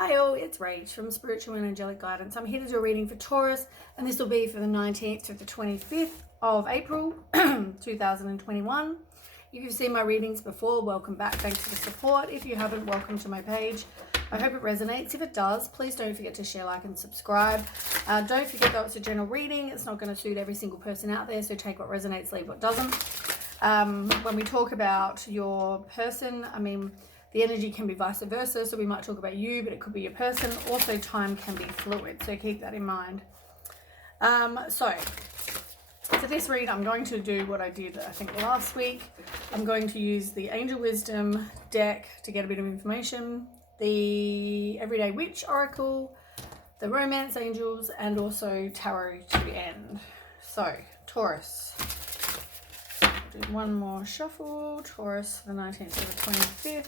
Hi all, it's Rach from Spiritual and Angelic Guidance. I'm here to do a reading for Taurus, and this will be for the 19th to the 25th of April 2021. If you've seen my readings before, welcome back. Thanks for the support. If you haven't, welcome to my page. I hope it resonates. If it does, please don't forget to share, like, and subscribe. Don't forget though, it's a general reading. It's not going to suit every single person out there, so take what resonates, leave what doesn't. When we talk about your person, the energy can be vice versa, so we might talk about you, but it could be your person. Also, time can be fluid, so keep that in mind. So for this read, I'm going to do what I did, I think, last week. I'm going to use the Angel Wisdom deck to get a bit of information, the Everyday Witch Oracle, the Romance Angels, and also Tarot to end. So, Taurus. Do one more shuffle. Taurus, the 19th to the 25th.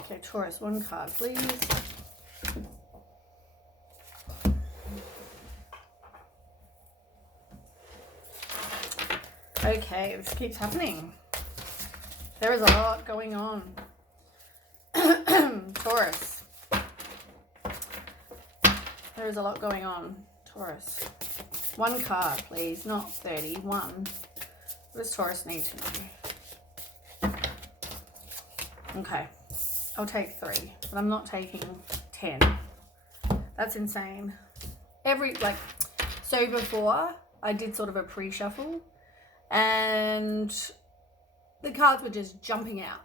Okay, Taurus, one card, please. Okay, this keeps happening. There is a lot going on. Taurus. There is a lot going on. Taurus. One card, please, not 31. What does Taurus need to know? Okay. I'll take 3, but I'm not taking 10. That's insane. So before I did sort of a pre-shuffle and the cards were just jumping out.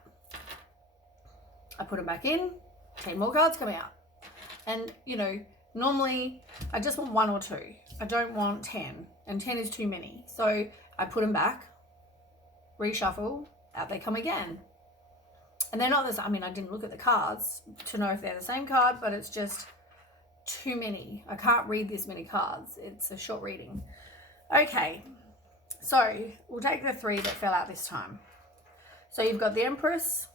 I put them back in, 10 more cards come out. And, normally I just want 1 or 2. I don't want 10, and 10 is too many. So I put them back, reshuffle, out they come again. And they're not this, I didn't look at the cards to know if they're the same card, but it's just too many. I can't read this many cards. It's a short reading. Okay, so we'll take the 3 that fell out this time. So you've got the Empress,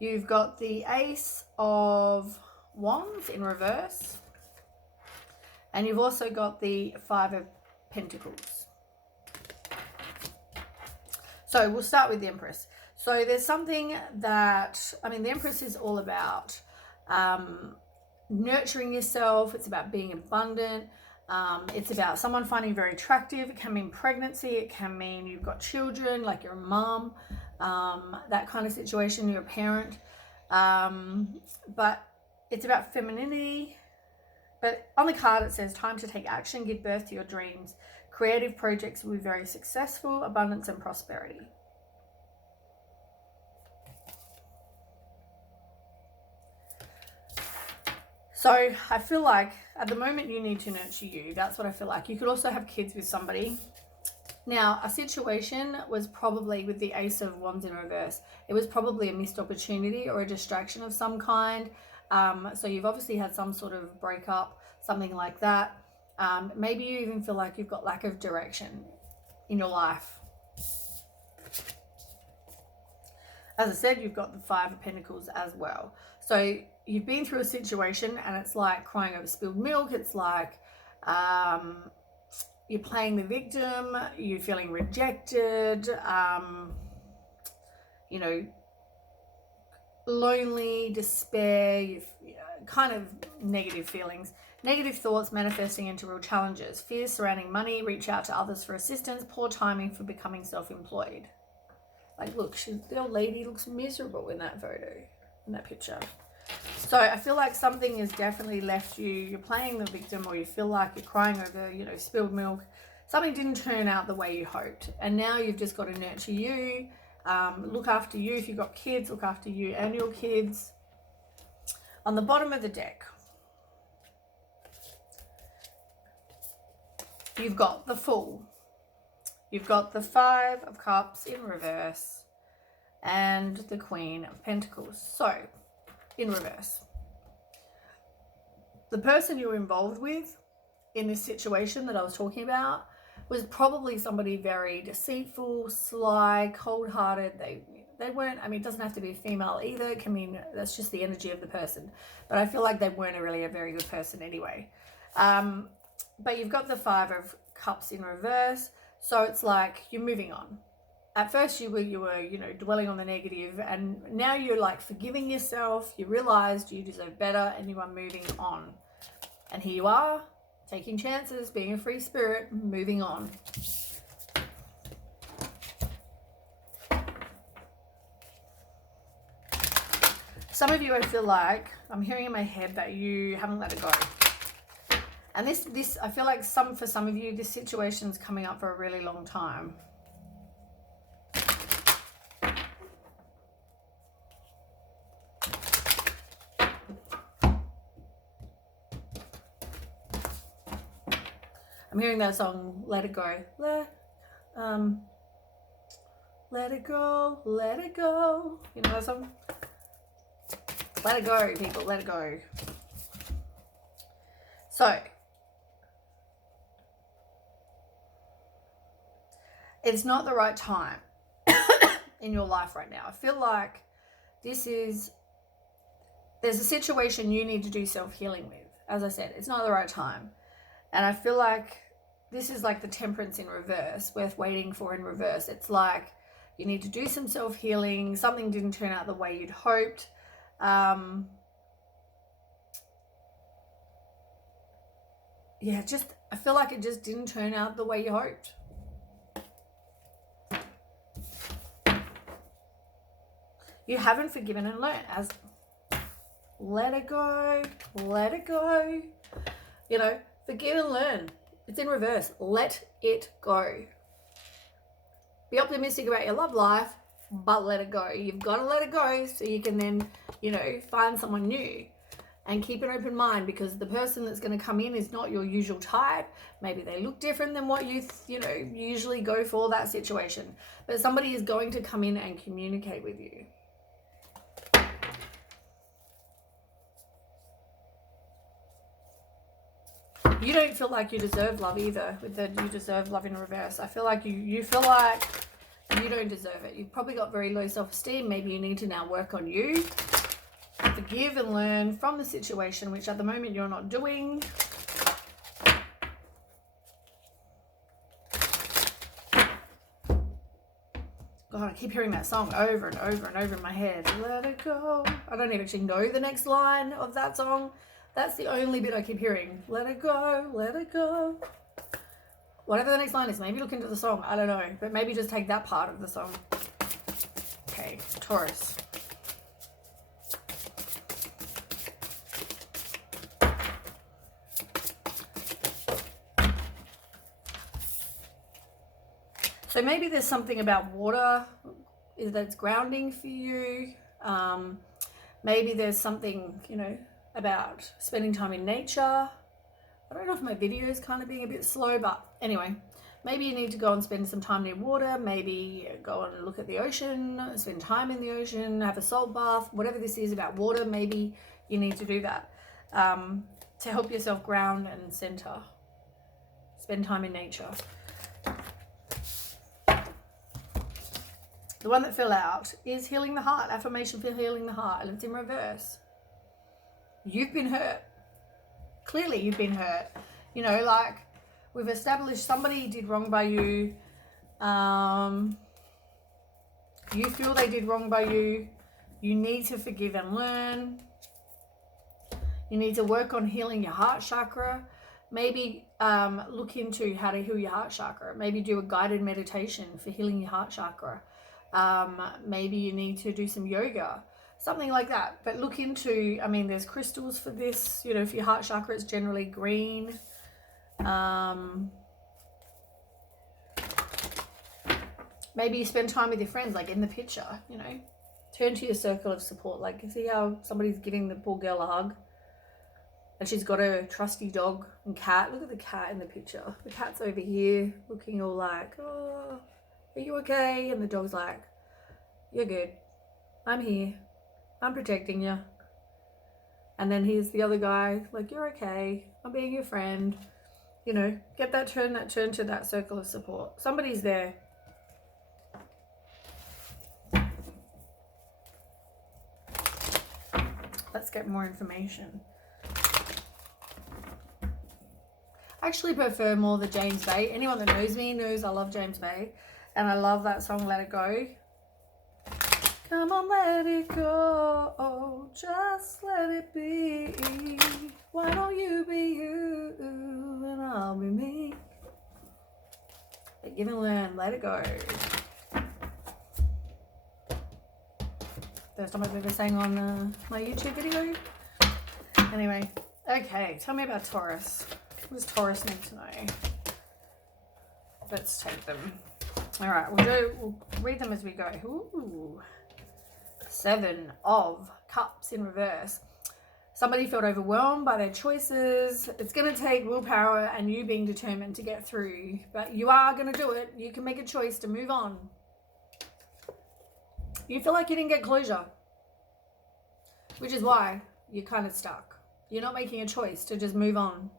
you've got the Ace of Wands in reverse, and you've also got the 5 of Pentacles. So we'll start with the Empress. So there's something that, the Empress is all about nurturing yourself. It's about being abundant. It's about someone finding very attractive. It can mean pregnancy. It can mean you've got children, like you're a mom, that kind of situation, you're a parent. But it's about femininity. But on the card it says, time to take action, give birth to your dreams. Creative projects will be very successful, abundance and prosperity. So I feel like at the moment you need to nurture you. That's what I feel like. You could also have kids with somebody. Now, a situation was probably with the Ace of Wands in reverse. It was probably a missed opportunity or a distraction of some kind. So you've obviously had some sort of breakup, something like that. Maybe you even feel like you've got lack of direction in your life. As I said, you've got the 5 of Pentacles as well. So you've been through a situation and it's like crying over spilled milk. It's like you're playing the victim. You're feeling rejected. Lonely, despair, kind of negative feelings. Negative thoughts manifesting into real challenges. Fears surrounding money. Reach out to others for assistance. Poor timing for becoming self-employed. Like, look, the old lady looks miserable in that photo, in that picture. So I feel like something has definitely left you. You're playing the victim, or you feel like you're crying over, spilled milk. Something didn't turn out the way you hoped. And now you've just got to nurture you, look after you. If you've got kids, look after you and your kids. On the bottom of the deck, you've got the Fool. You've got the 5 of Cups in reverse and the Queen of Pentacles. So, in reverse, the person you're involved with in this situation that I was talking about was probably somebody very deceitful, sly, cold-hearted. They weren't, it doesn't have to be a female either. It can mean that's just the energy of the person. But I feel like they weren't really a very good person anyway. But you've got the 5 of Cups in reverse. So it's like you're moving on. at first you were, you know, dwelling on the negative, and now you're like forgiving yourself. You realized you deserve better, and you are moving on. And here you are, taking chances, being a free spirit, moving on. Some of you, I feel like, I'm hearing in my head that you haven't let it go. And this, I feel like for some of you, this situation's coming up for a really long time. I'm hearing that song, Let It Go. Let it go, let it go. You know that song? Let it go, people, let it go. So, it's not the right time in your life right now. I feel like there's a situation you need to do self-healing with. As I said, it's not the right time. And I feel like this is like the Temperance in reverse, worth waiting for in reverse. It's like you need to do some self-healing. Something didn't turn out the way you'd hoped. Yeah, I feel like it just didn't turn out the way you hoped. You haven't forgiven and learned. Let it go, let it go. You know, forgive and learn. It's in reverse. Let it go. Be optimistic about your love life, but let it go. You've got to let it go so you can then, you know, find someone new. And keep an open mind, because the person that's going to come in is not your usual type. Maybe they look different than what you usually go for that situation. But somebody is going to come in and communicate with you. You don't feel like you deserve love either, with the you deserve love in reverse. I feel like you feel like you don't deserve it. You've probably got very low self-esteem. Maybe you need to now work on you. Forgive and learn from the situation, which at the moment you're not doing. God, I keep hearing that song over and over and over in my head. Let it go. I don't even actually know the next line of that song. That's the only bit I keep hearing. Let it go, let it go. Whatever the next line is, maybe look into the song. I don't know, but maybe just take that part of the song. Okay, Taurus. So maybe there's something about water that's grounding for you. Maybe there's something, you know, about spending time in nature. I don't know if my video is kind of being a bit slow, but anyway, maybe you need to go and spend some time near water. Maybe go and look at the ocean, spend time in the ocean, have a salt bath, whatever this is about water. Maybe you need to do that to help yourself ground and center. Spend time in nature. The one that fell out is healing the heart, affirmation for healing the heart, and it's in reverse. You've been hurt. Clearly you've been hurt. You know, like we've established somebody did wrong by you. You feel they did wrong by you. You need to forgive and learn. You need to work on healing your heart chakra. Maybe look into how to heal your heart chakra. Maybe do a guided meditation for healing your heart chakra. Maybe you need to do some yoga, something like that. But look into, I mean, there's crystals for this. You know, if your heart chakra is generally green. Maybe you spend time with your friends, like in the picture, you know. Turn to your circle of support. Like, you see how somebody's giving the poor girl a hug? And she's got a trusty dog and cat. Look at the cat in the picture. The cat's over here looking all like, oh, are you okay? And the dog's like, you're good. I'm here. I'm protecting you. And then here's the other guy, like, you're okay. I'm being your friend. You know, get that turn to that circle of support. Somebody's there. Let's get more information. I actually prefer more the James Bay. Anyone that knows me knows I love James Bay. And I love that song, Let It Go. Come on, let it go, just let it be. Why don't you be you and I'll be me? But give and learn, let it go. First time I've ever sang on my YouTube video. Anyway, okay, tell me about Taurus. What does Taurus need to know? Let's take them. All right, we'll read them as we go. Ooh. 7 of Cups in reverse. Somebody felt overwhelmed by their choices. It's going to take willpower and you being determined to get through, but you are going to do it. You can make a choice to move on. You feel like you didn't get closure, which is why you're kind of stuck. You're not making a choice to just move on.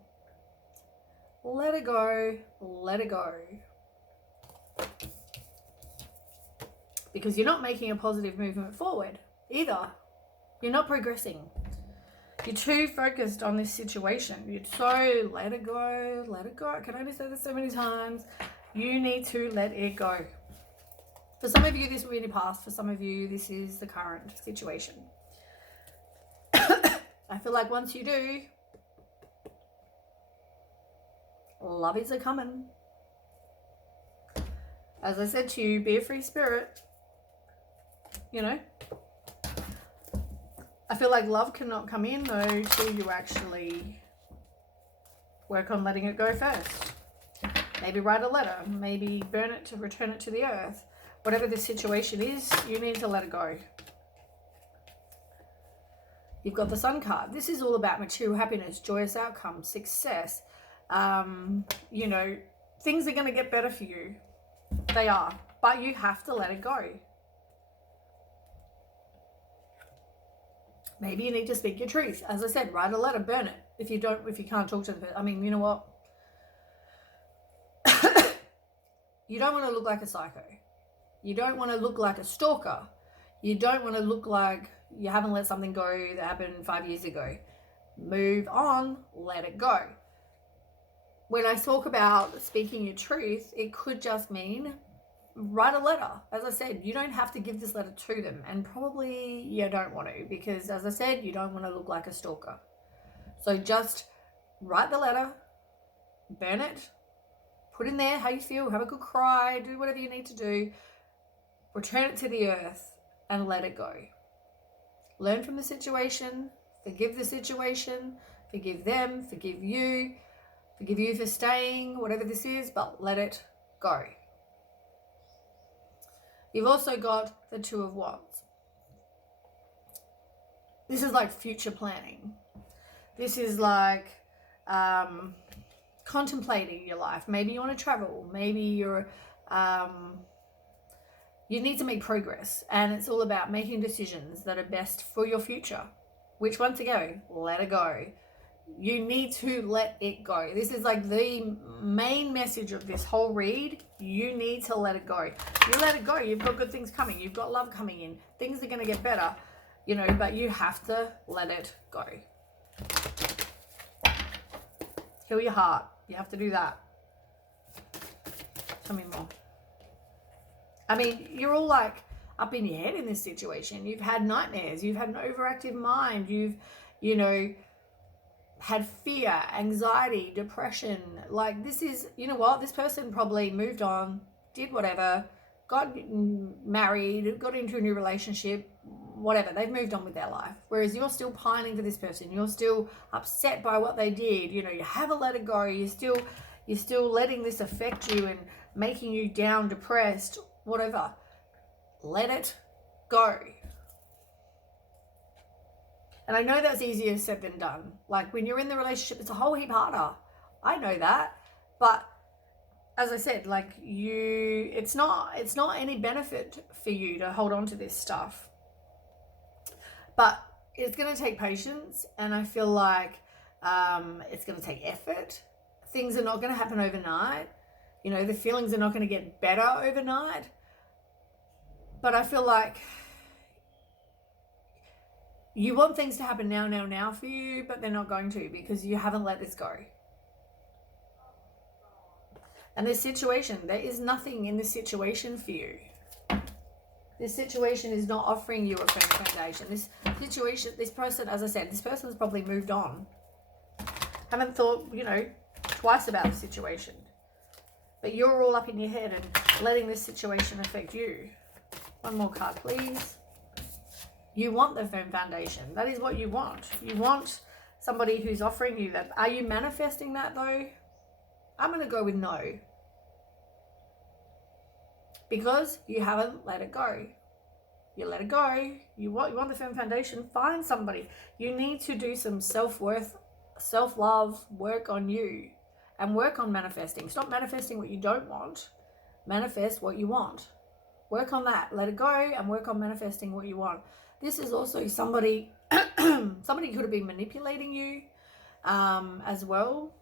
Let it go. Let it go. Because you're not making a positive movement forward either. You're not progressing. You're too focused on this situation. You're so let it go, let it go. I can only say this so many times. You need to let it go. For some of you, this will be in the past. For some of you, this is the current situation. I feel like once you do, love is a coming. As I said to you, be a free spirit. You know, I feel like love cannot come in though till you actually work on letting it go first. Maybe write a letter, maybe burn it to return it to the earth. Whatever the situation is, you need to let it go. You've got the Sun card. This is all about material happiness, joyous outcomes, success. You know, things are going to get better for you. They are, but you have to let it go. Maybe you need to speak your truth. As I said, write a letter, burn it. If you can't talk to the person. I mean, you know what? You don't want to look like a psycho. You don't want to look like a stalker. You don't want to look like you haven't let something go that happened 5 years ago. Move on, let it go. When I talk about speaking your truth, it could just mean write a letter. As I said, you don't have to give this letter to them, and probably you don't want to, because as I said, you don't want to look like a stalker. So just write the letter, burn it, put in there how you feel, have a good cry, do whatever you need to do, return it to the earth and let it go. Learn from the situation, forgive the situation, forgive them, forgive you for staying, whatever this is, but let it go. You've also got the Two of Wands. This is like future planning. This is like contemplating your life. Maybe you want to travel. Maybe you need to make progress. And it's all about making decisions that are best for your future. Which one to go? Let it go. You need to let it go. This is like the main message of this whole read. You need to let it go. You let it go. You've got good things coming. You've got love coming in. Things are going to get better, you know, but you have to let it go. Heal your heart. You have to do that. Tell me more. I mean, you're all like up in your head in this situation. You've had nightmares. You've had an overactive mind. You've, you know, had fear, anxiety, depression. Like this is, you know what? This person probably moved on, did whatever, got married, got into a new relationship, whatever. They've moved on with their life. Whereas you're still pining for this person. You're still upset by what they did. You know, you haven't let it go. You're still letting this affect you and making you down, depressed, whatever. Let it go. And I know that's easier said than done. Like when you're in the relationship, it's a whole heap harder. I know that. But as I said, like it's not any benefit for you to hold on to this stuff. But it's going to take patience. And I feel like it's going to take effort. Things are not going to happen overnight. You know, the feelings are not going to get better overnight. But I feel like you want things to happen now for you, but they're not going to because you haven't let this go. And this situation, there is nothing in this situation for you. This situation is not offering you a firm foundation. This situation, this person, as I said, this person's probably moved on. Haven't thought, you know, twice about the situation. But you're all up in your head and letting this situation affect you. One more card, please. You want the firm foundation. That is what you want. You want somebody who's offering you that. Are you manifesting that though? I'm going to go with no. Because you haven't let it go. You let it go. You want the firm foundation. Find somebody. You need to do some self-worth, self-love work on you. And work on manifesting. Stop manifesting what you don't want. Manifest what you want. Work on that. Let it go and work on manifesting what you want. This is also somebody, somebody could have been manipulating you as well.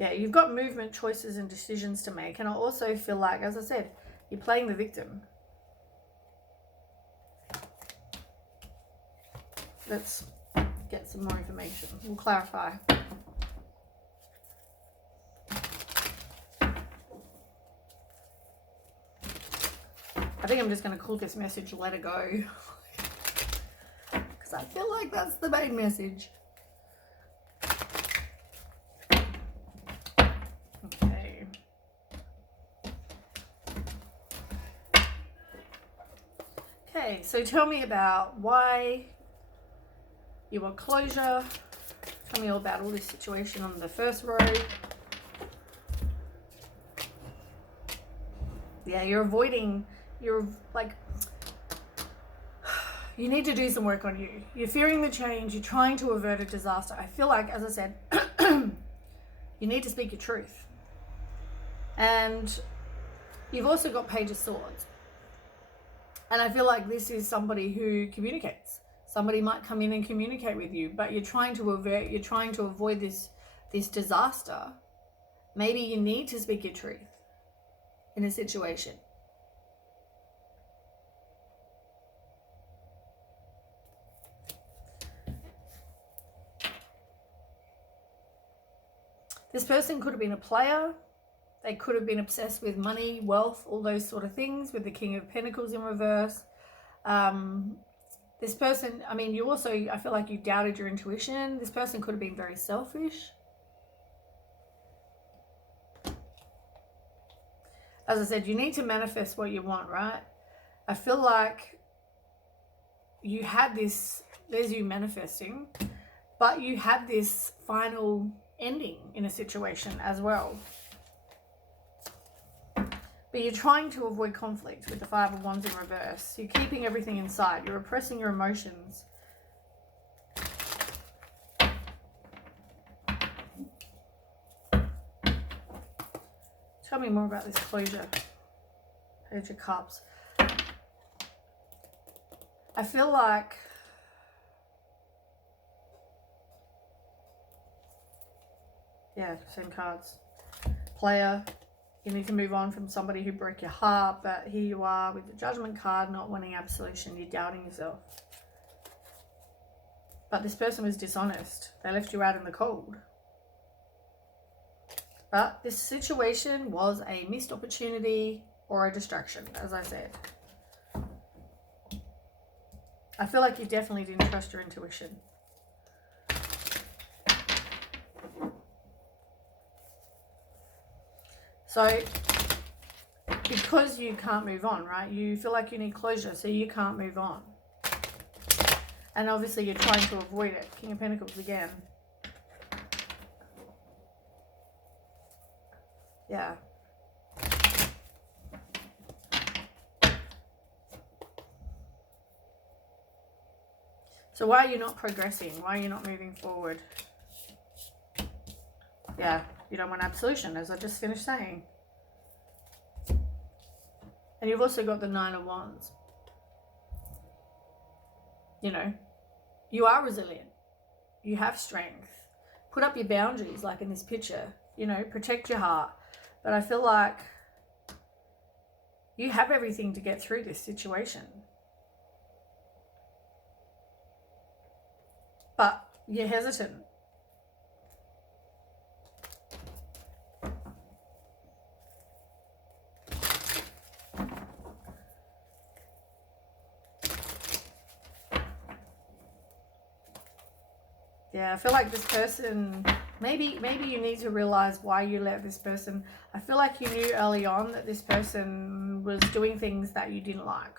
Yeah, you've got movement, choices, and decisions to make. And I also feel like, as I said, you're playing the victim. Let's get some more information. We'll clarify. I think I'm just going to call this message "Let It Go." Because I feel like that's the main message. Okay. Okay, so tell me about why you want closure. Tell me all about all this situation on the first row. Yeah, you're avoiding, you're like, you need to do some work on you. You're fearing the change. You're trying to avert a disaster. I feel like, as I said, you need to speak your truth. And you've also got Page of Swords. And I feel like this is somebody who communicates. Somebody might come in and communicate with you, but you're trying to avoid this disaster. Maybe you need to speak your truth in a situation. This person could have been a player. They could have been obsessed with money, wealth, all those sort of things, with the King of Pentacles in reverse. This person, I mean, you also, I feel like you doubted your intuition. This person could have been very selfish. As I said, you need to manifest what you want, right? I feel like you had this, there's you manifesting, but you had this final ending in a situation as well. But you're trying to avoid conflict with the Five of Wands in reverse. You're keeping everything inside. You're repressing your emotions. Tell me more about this closure. Page of Cups. I feel like yeah, same cards. Player. You need to move on from somebody who broke your heart, but here you are with the Judgment card, not wanting absolution. You're doubting yourself. But this person was dishonest. They left you out in the cold. But this situation was a missed opportunity or a distraction, as I said. I feel like you definitely didn't trust your intuition. So, because you can't move on, right? You feel like you need closure, so you can't move on. And obviously you're trying to avoid it. King of Pentacles again. Yeah. So why are you not progressing? Why are you not moving forward? Yeah, you don't want absolution, as I just finished saying. And you've also got the Nine of Wands. You know, you are resilient. You have strength. Put up your boundaries, like in this picture. You know, protect your heart. But I feel like you have everything to get through this situation. But you're hesitant. Yeah, I feel like this person, maybe you need to realize why you let this person. I feel like you knew early on that this person was doing things that you didn't like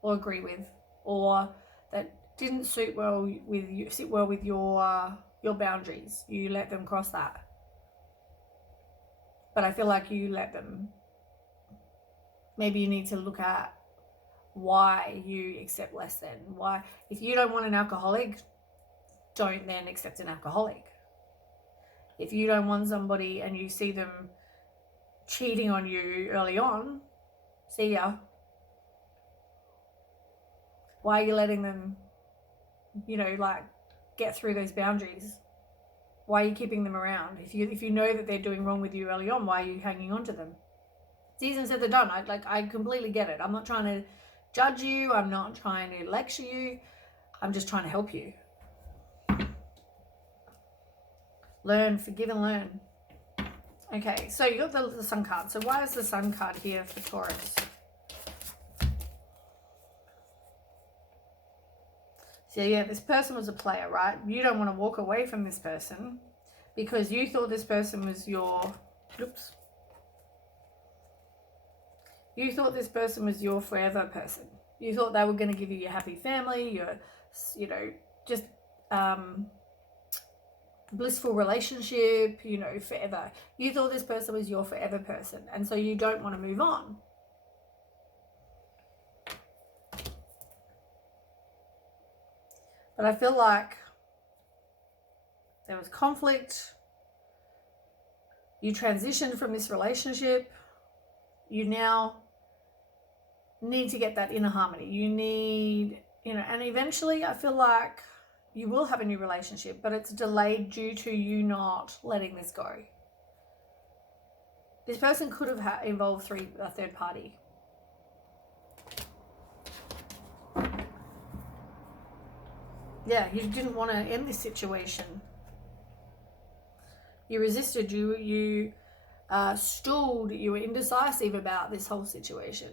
or agree with, or that didn't sit well with your boundaries. You let them cross that. But I feel like you let them. Maybe you need to look at why you accept less than. Why, if you don't want an alcoholic, don't then accept an alcoholic. If you don't want somebody and you see them cheating on you early on, see ya. Why are you letting them, like, get through those boundaries? Why are you keeping them around? If you know that they're doing wrong with you early on, why are you hanging on to them? It's easier said than done. I completely get it. I'm not trying to judge you. I'm not trying to lecture you. I'm just trying to help you. Learn, forgive and learn. Okay, so you got the Sun card. So why is the Sun card here for Taurus? So yeah, this person was a player, right? You don't want to walk away from this person because you thought this person was your, you thought this person was your forever person. You thought they were going to give you your happy family, your, just blissful relationship, forever. You thought this person was your forever person, and so you don't want to move on. But I feel like there was conflict. You transitioned from this relationship. You now need to get that inner harmony. You need, and eventually I feel like you will have a new relationship, but it's delayed due to you not letting this go. This person could have involved a third party. Yeah, you didn't want to end this situation. You resisted, you stalled, you were indecisive about this whole situation,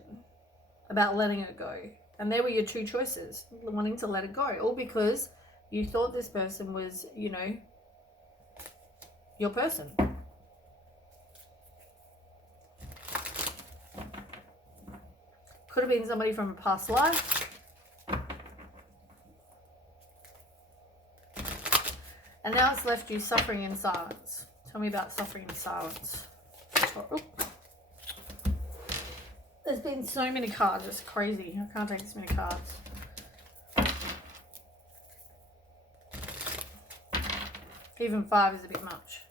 about letting it go. And there were your two choices, wanting to let it go, all because you thought this person was, your person. Could have been somebody from a past life. And now it's left you suffering in silence. Tell me about suffering in silence. There's been so many cards. It's crazy. I can't take this many cards. Even 5 is a bit much.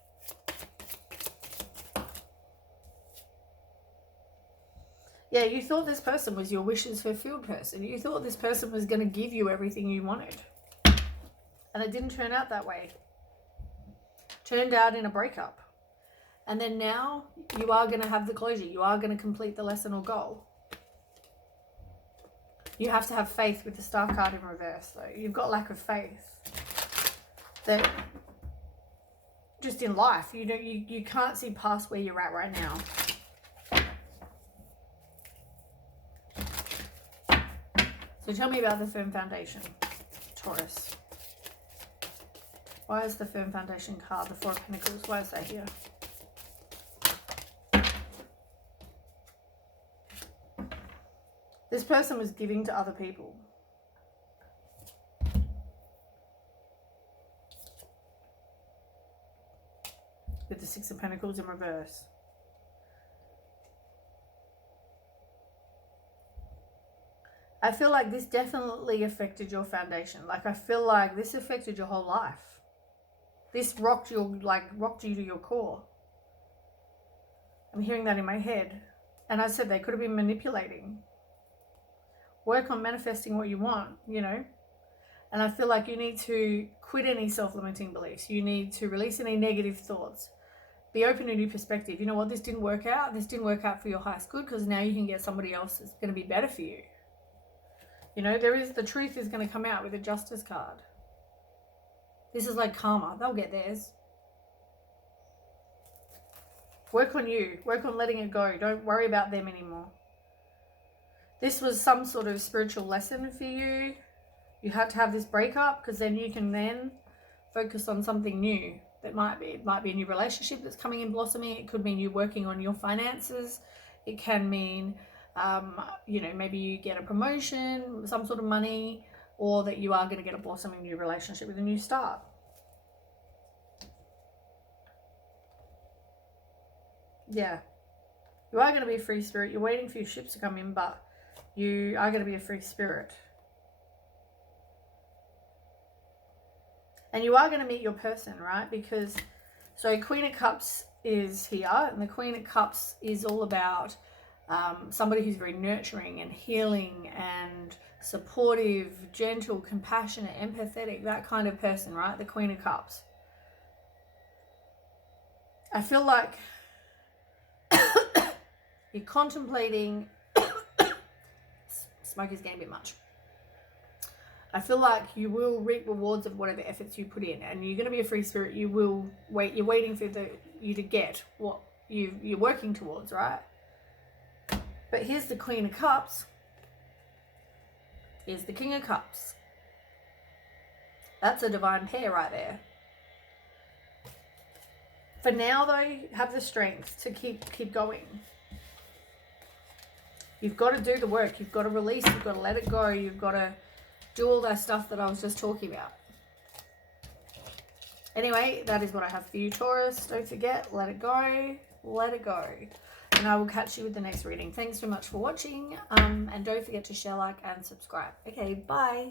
Yeah, you thought this person was your wishes fulfilled person. You thought this person was going to give you everything you wanted. And it didn't turn out that way. Turned out in a breakup. And then now you are going to have the closure. You are going to complete the lesson or goal. You have to have faith with the Star card in reverse, though. You've got lack of faith. That just in life, you can't see past where you're at right now. So tell me about the firm foundation, Taurus. Why is the firm foundation card, the 4 of Pentacles, why is that here? This person was giving to other people. With the 6 of Pentacles in reverse. I feel like this definitely affected your foundation. Like, I feel like this affected your whole life. This rocked you to your core. I'm hearing that in my head. And I said they could have been manipulating. Work on manifesting what you want, And I feel like you need to quit any self-limiting beliefs. You need to release any negative thoughts. Be open to new perspective. You know what? This didn't work out. This didn't work out for your highest good, because now you can get somebody else that's going to be better for you. The truth is going to come out with a Justice card. This is like karma. They'll get theirs. Work on you. Work on letting it go. Don't worry about them anymore. This was some sort of spiritual lesson for you. You had to have this breakup, because then you can then focus on something new. It might be a new relationship that's coming in blossoming. It could mean you working on your finances. It can mean, maybe you get a promotion, some sort of money, or that you are going to get a blossoming new relationship with a new start. Yeah. You are going to be a free spirit. You're waiting for your ships to come in, but you are going to be a free spirit. And you are going to meet your person, right? Because, so Queen of Cups is here, and the Queen of Cups is all about somebody who's very nurturing and healing and supportive, gentle, compassionate, empathetic, that kind of person, right? The Queen of Cups. I feel like you're contemplating, smoke is getting a bit much. I feel like you will reap rewards of whatever efforts you put in, and you're going to be a free spirit. You will wait. You're waiting for you to get what you're working towards, right? But here's the Queen of Cups. Here's the King of Cups. That's a divine pair right there. For now, though, have the strength to keep going. You've got to do the work. You've got to release. You've got to let it go. You've got to do all that stuff that I was just talking about. Anyway, that is what I have for you, Taurus. Don't forget, let it go. Let it go. And I will catch you with the next reading. Thanks so much for watching. And don't forget to share, like, and subscribe. Okay, bye.